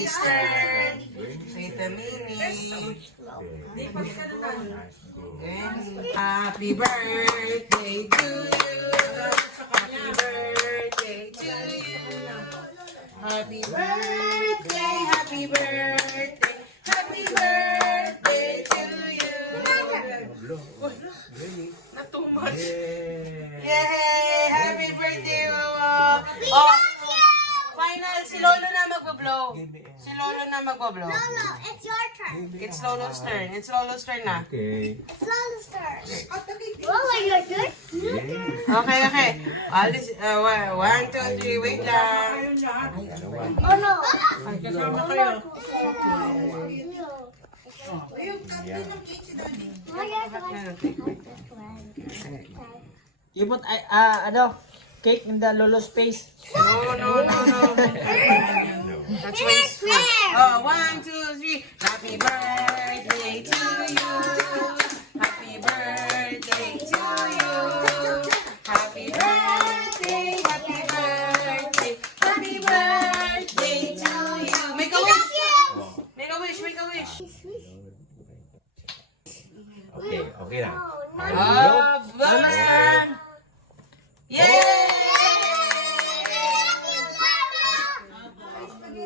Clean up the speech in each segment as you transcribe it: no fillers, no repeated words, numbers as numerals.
Mini's turn. Tita Mini. And happy birthday to you. Happy birthday to you. Happy birthday, happy birthday, happy birthday to you. Not too much. Yay! Happy birthday, Wawa. Oh, final, si Lolo na magbo-blow. Si Lolo na magbo-blow. Lolo, it's your turn. It's Lolo's turn. It's Lolo's turn na. Okay. It's Lolo's turn. Lolo, your turn? Okay, okay. Alice, 1, 2, 3, wait lang. Oh, no. Kasama kayo. You put cake in the Lolo's face. No, no, no, no. That's wasteful. Oh, 1, 2, 3. Happy birthday to you. Happy birthday to you. Happy birthday, happy birthday, happy birthday to you. Make a wish. Make a wish, make a wish. Okay, okay na. Oh, bye. Yay!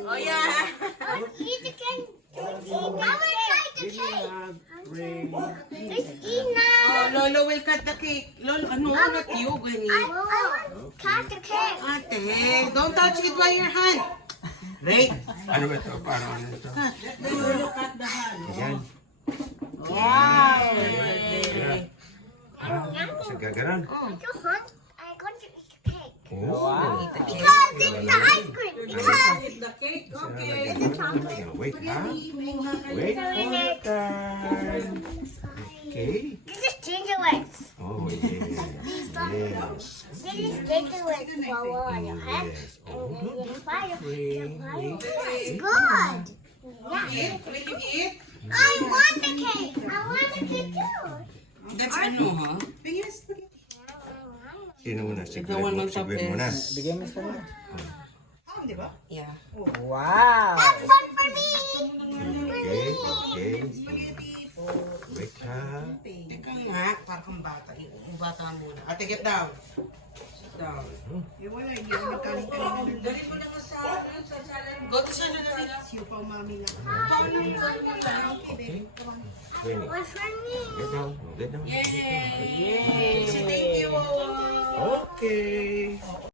Oh, yeah. Eat the cake. I will try the cake. Let's eat now. Oh, Lolo will cut the cake. Lolo, ano, not you, Gwenny. I will cut the cake. Ate, don't touch it by your hand. Right? Ano ba ito? Paano ano ito? Yan. Wow! Sa gaganon. So hot. I'm going to eat the cake. Wow. Because it's the ice cream. Because The cake, okay. it's the chocolate. Wait, ha? Wait for the turn. Okay. This is gingerbread. Oh, yes. Yes. This is gingerbread. Wow, on your head. Yes. And Oh, then good. you fire. Wait, wait. It's good. Yeah. Will you eat? I want the cake. I want the cake too. That's ano, ha? Sino muna? The one on top Sigwid muna. is... Bigyan mo sa kanya. Yeah. Wow! That's fun for me. Okay, okay. Wait, ha? Teka nga, parang bata. Yung bata muna. Ate, get down. Sit down. Dali mo lang sa salad. Go to salad na. Winnie. What's for me? Get down. Get down. Yay! Say thank you. Okay.